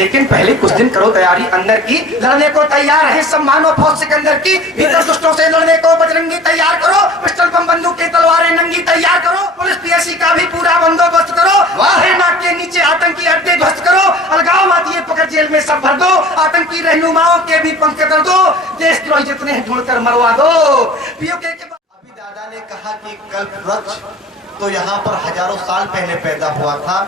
लेकिन पहले कुछ दिन करो तैयारी अंदर की, लड़ने को तैयार है सब मानो फौज सिकंदर की। भीतर दुष्टों से लड़ने को बजरंगी तैयार करो, पिस्टल बम बंदूक की तलवारें नंगी तैयार करो, पुलिस पीएससी का भी पूरा बंदोबस्त करो, नाक के नीचे आतंकी अड्डे ध्वस्त करो, अलगाववादी पकड़ जेल में सब भर दो, आतंकी रहनुमाओं के भी पंख कर दो, देशद्रोही जितने हैं ढूंढकर मरवा दो। पीओके के अभी दादा ने कहा कि कल्पवृक्ष तो यहाँ पर हजारों साल पहले पैदा हुआ था,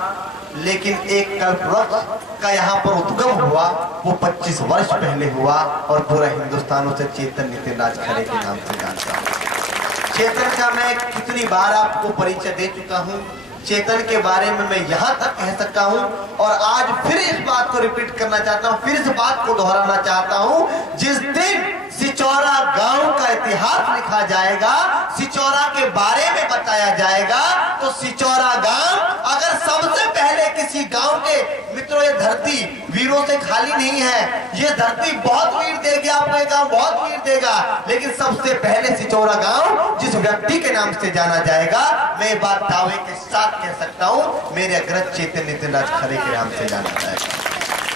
लेकिन एक कल्पवृक्ष का यहाँ पर उद्गम हुआ वो 25 वर्ष पहले हुआ और पूरा हिंदुस्तान उसे चेतन नितिनराज खरे के नाम से जानता है। चेतन का मैं कितनी बार आपको परिचय दे चुका हूँ, चेतन के बारे में मैं यहाँ तक कह सकता हूँ और आज फिर इस बात को रिपीट करना चाहता हूँ, फिर इस बात को दोहराना चाहता हूँ। जिस दिन सिचौरा गांव का इतिहास लिखा जाएगा, सिचौरा के बारे में बताया जाएगा, तो सिचौरा गांव अगर सबसे पहले किसी गांव के मित्रों, ये धरती वीरों से खाली नहीं है, ये धरती बहुत वीर देगी आपको, ये गांव बहुत वीर देगा, लेकिन सबसे पहले सिचौरा गांव जिस व्यक्ति के नाम से जाना जाएगा, मैं बात दावे के साथ कह सकता हूं, मेरे अग्रज चेतन नितिनराज खरे के नाम से जाना जाएगा।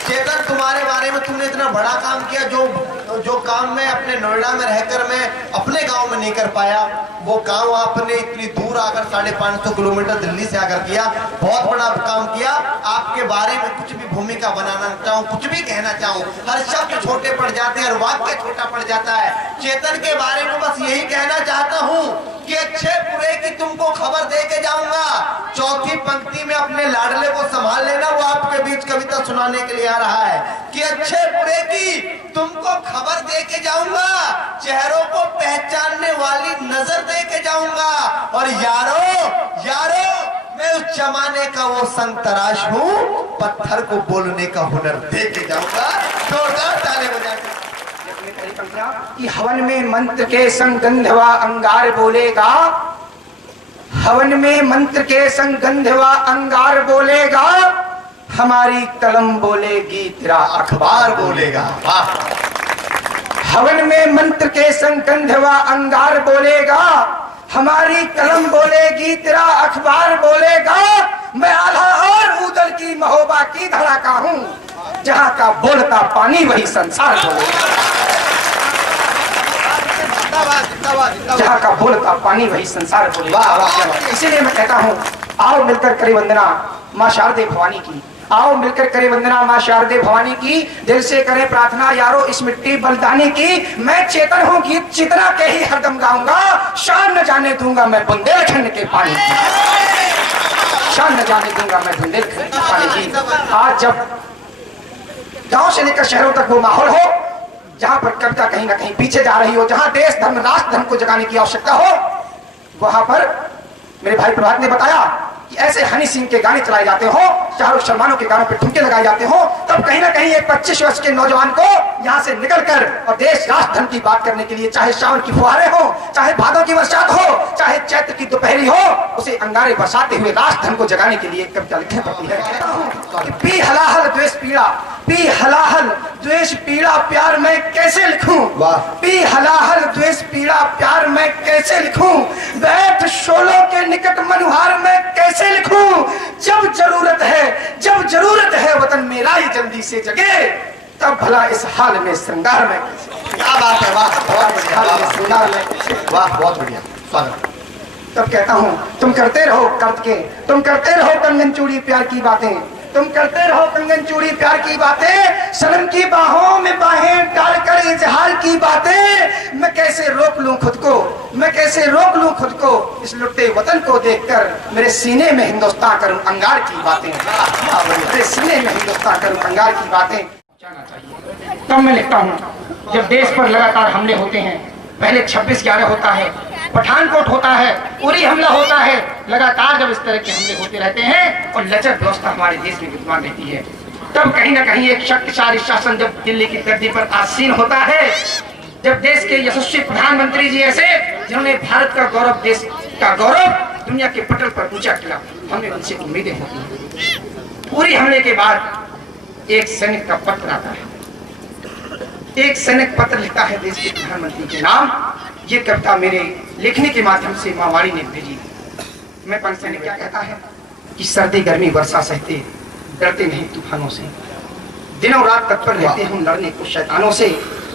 चेतन, तुम्हारे बारे में तुमने इतना बड़ा काम किया, जो काम मैं अपने नोएडा में रहकर मैं अपने गांव में नहीं कर पाया, वो काम आपने इतनी दूर आकर 550 किलोमीटर दिल्ली से आकर किया। बहुत बड़ा काम किया। आपके बारे में कुछ भी भूमिका बनाना चाहूँ, कुछ भी कहना चाहूँ, हर शब्द छोटे पड़ जाते हैं, हर वाक्य छोटा पड़ जाता है। चेतन के बारे में बस यही कहना चाहता हूँ कि अच्छे बुरे की तुमको खबर दे के जाऊंगा। चौथी पंक्ति में अपने लाडले को संभाल लेना, वो आपके बीच कविता सुनाने के लिए आ रहा है कि अच्छे बुरे की तुमको खबर दे के जाऊंगा, चेहरों को पहचानने वाली नजर दे के जाऊंगा, और यारो मैं उस जमाने का वो संग तराश हूँ, पत्थर को बोलने का हुनर दे के जाऊंगा। जोरदार ताली बजा के कि हवन में मंत्र के संग गंधवा अंगार बोलेगा, हवन में मंत्र के संग गंधवा अंगार बोलेगा, हमारी कलम बोलेगी तेरा अखबार बोलेगा। हवन में मंत्र के संग गंधवा अंगार बोलेगा, हमारी कलम बोलेगी तेरा अखबार बोलेगा। मैं आल्हा और ऊदल की महोबा की धड़ाका हूँ, जहाँ का बोलता पानी वही संसार बोलेगा, जहाँ का बोलता पानी वही संसार बोलेगा। इसीलिए मैं कहता हूँ, आओ मिलकर करें वंदना माँ शारदे भवानी की, आओ मिलकर करें वंदना माँ शारदे भवानी की, दिल से करें प्रार्थना यारो इस मिट्टी बलिदानी की। मैं चेतन हूँ, गीत चेतना के ही हरदम गाऊंगा, शान न जाने दूंगा मैं बुंदेलखंड के पानी की, शान न जाने दूंगा मैं बुंदेलखंड के पानी की। आज जब गांव से लेकर शहरों तक वो माहौल हो जहां पर कविता कहीं ना कहीं पीछे जा रही हो, जहां देश धर्म राष्ट्र धर्म को जगाने की आवश्यकता हो, वहां पर मेरे भाई प्रभात ने बताया कि ऐसे हनी सिंह के गाने चलाए जाते हो, शाहरुख सलमानों के गानों पे ठुमके लगाए जाते हो, तब कहीं ना कहीं एक 25 वर्ष के नौजवान को यहाँ से निकलकर और देश राष्ट्र धर्म की बात करने के लिए, चाहे सावन की फुहारें हो, चाहे भादों की बरसात हो, चाहे चैत्र की दोपहरी हो, उसे अंगारे बरसाते हुए राष्ट्र धर्म को जगाने के लिए कविता लिखनी पड़ती है। पी हलाहल द्वेष पीड़ा, पी हलाहल द्वेष पीड़ा प्यार मैं कैसे लिखूं, पी हलाहल द्वेष पीड़ा प्यार मैं कैसे लिखूं, बैठ शोलों के निकट मनुहार मैं कैसे लिखूं, जब जरूरत है वतन मेरा ही जल्दी से जगे, तब भला इस हाल में श्रृंगार में। क्या बात है, वाह बहुत बढ़िया, श्रृंगार में, वाह बहुत बढ़िया, स्वागत। तब कहता हूँ तुम करते रहो कर्त के, तुम करते रहो कंगन चूड़ी प्यार की बातें, तुम करते रहो कंगन चूड़ी प्यार की बातें, सनम की बाहों में बाहें डालकर इजहार की बातें। मैं कैसे रोक लूं खुद को, मैं कैसे रोक लूं खुद को, इस लुट्टे वतन को देखकर मेरे सीने में हिंदुस्तान करूं अंगार की बातें, मेरे सीने में हिंदुस्तान करूं अंगार की बातें। तब मैं लिखता हूँ जब देश पर लगातार हमले होते हैं, पहले 26/11 होता है, पठानकोट होता है, उरी हमला होता है, लगातार जब इस तरह के हमले होते रहते हैं और लचर व्यवस्था हमारे देश में विद्यमान रहती है, तब कहीं ना कहीं एक शक्तिशाली शासन जब दिल्ली की गद्दी पर आसीन होता है, जब देश के यशस्वी प्रधानमंत्री जी ऐसे जिन्होंने भारत का गौरव, देश का गौरव दुनिया के पटल पर ऊंचा किया, हमें उनसे उम्मीदें होती हैं। पूरी हमले के बाद एक सैनिक का पत्र आता है, एक सैनिक पत्र लिखता है देश के प्रधानमंत्री के नाम। ये कविता मेरे लिखने के माध्यम से मावाड़ी ने भेजी। मैं पंच सैनिक क्या कहता है कि सर्दी गर्मी वर्षा सहते डरते नहीं तूफानों से, दिनों रात तत्पर रहते हैं लड़ने को शैतानों से।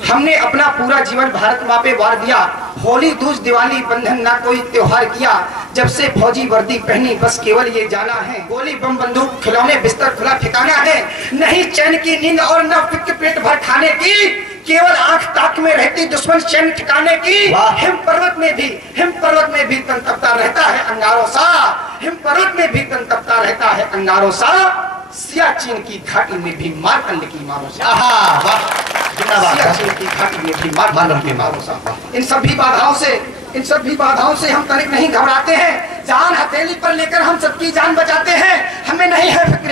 हमने अपना पूरा जीवन भारत माँ पे वार दिया, होली दूज दिवाली बंधन ना कोई त्योहार किया, जब से फौजी वर्दी पहनी बस केवल ये जाना है, गोली बम बंदूक खिलौने बिस्तर खुला ठिकाना है, नहीं चैन की नींद और न फिक्र पेट भर खाने की, केवल आंख ताक में रहती दुश्मन चैन ठिकाने की। हिम पर्वत में भी तन तपता रहता है अंगारों सा, हिम पर्वत में भी तन तपता रहता है अंगारों सा, सियाचिन की घाटी में भी मारकंड की मारों से, सियाचिन की घाटी में भी मारकंड की मारों से। इन सभी बाधाओं से हम तनिक नहीं घबराते हैं, जान हथेली पर लेकर हम सबकी जान बचाते हैं। हमें नहीं है फिक्र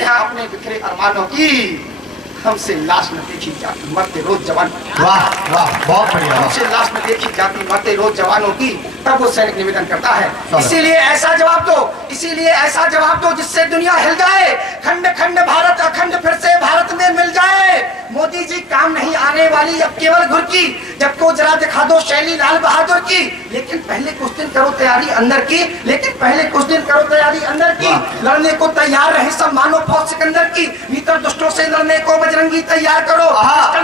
यहाँ अपने बिखरे अरमानों की, हमसे लाश न देखी जाती मरते रोज जवान। वाह वाह, बहुत बढ़िया। हमसे लाश न देखी जाती मरते रोज जवानों की, तब वो सैनिक निवेदन करता है, इसीलिए ऐसा जवाब दो जिससे दुनिया हिल जाए, खंड खंड भारत अखंड फिर से भारत में मिल जाए। मोदी जी काम नहीं आने वाली अब केवल घुर की, जब को जरा दिखा दो शैली लाल बहादुर की, लेकिन पहले कुछ दिन करो तैयारी अंदर की, लड़ने को तैयार रहे सब मानो फौज सिकंदर की, भीतर दुष्टों से लड़ने को बजरंगी तैयार करो,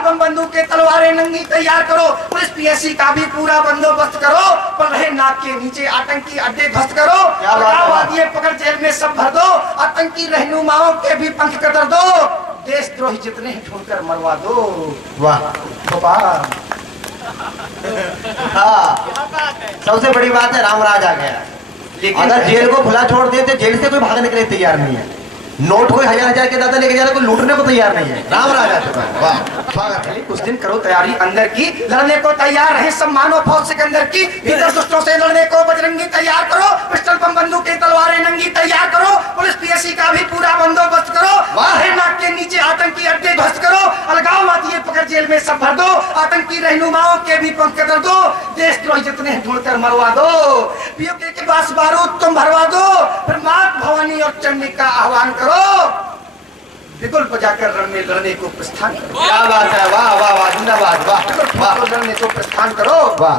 बम बंदूक के तलवारें नंगी तैयार करो, पुलिस पीएससी का भी पूरा बंदोबस्त करो, पर रहे नाक के नीचे आतंकी अड्डे ध्वस्त करो, माओवादी पकड़ जेल में सब भर दो, आतंकी रहनुमाओं के भी पंख कतर दो, देशद्रोही जितने ढूंढकर मरवा दो। वाह, सबसे बड़ी बात है रामराज आ गया। लेकिन अगर जेल को खुला छोड़ देते, जेल से कोई भागने के लिए तैयार नहीं है, नोट कोई हजार के दादा लेके जा रहा, कोई लूटने को तैयार नहीं है, रामराज आ चुका है। वाह, कुछ दिन करो तैयारी अंदर की, लड़ने को तैयार रहे सब मानो फौज सिकंदर की, भीतर दुष्टों से लड़ने को बजरंगी तैयार करो, पिस्टल बम बंदूक की तलवारें नंगी तैयार करो, पुलिस पीएससी का भी पूरा बंदोबस्त करो, नाक के नीचे आतंकी अड्डे ध्वस्त करो, अलगाववादी पकड़ जेल में सब भर दो, आतंकी रहनुमाओं के भी पंख कतर दो, देशद्रोही जितने ढूंढकर मरवा दो, पीओके के पास बारूद तुम भरवा दो, फिर मात भवानी और चंडी का आह्वान करो, बिगुल बजाकर रण में लड़ने को प्रस्थान करो। क्या बात है, वाह वाह वाह, जिंदाबाद, वाह, लड़ने को प्रस्थान करो, वाह,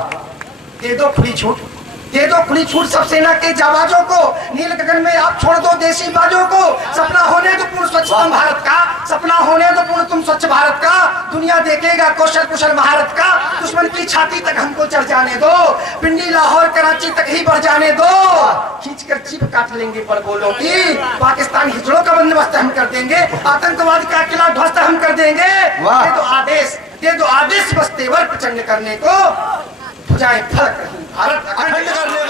दे दो खुली छूट सब सेना के जाबाजों को, नील गगन में आप छोड़ दो देसी बाजों को, सपना होने दो पूर्ण स्वच्छ भारत का, सपना होने दो पूर्ण तुम स्वच्छ भारत का, दुनिया देखेगा कौशल कुशल महारत का, दुश्मन की छाती तक हमको चढ़ जाने दो, पिंडी लाहौर कराची तक ही बढ़ जाने दो, खींचकर जीभ काट लेंगे बड़ बोलों की, पाकिस्तान हिजड़ों का बंदोबस्त हम कर देंगे, आतंकवाद का किला ध्वस्त हम कर देंगे, दे दो आदेश बस तेवर प्रचंड करने को, भुजाएं फड़क रही भारत अखंड करने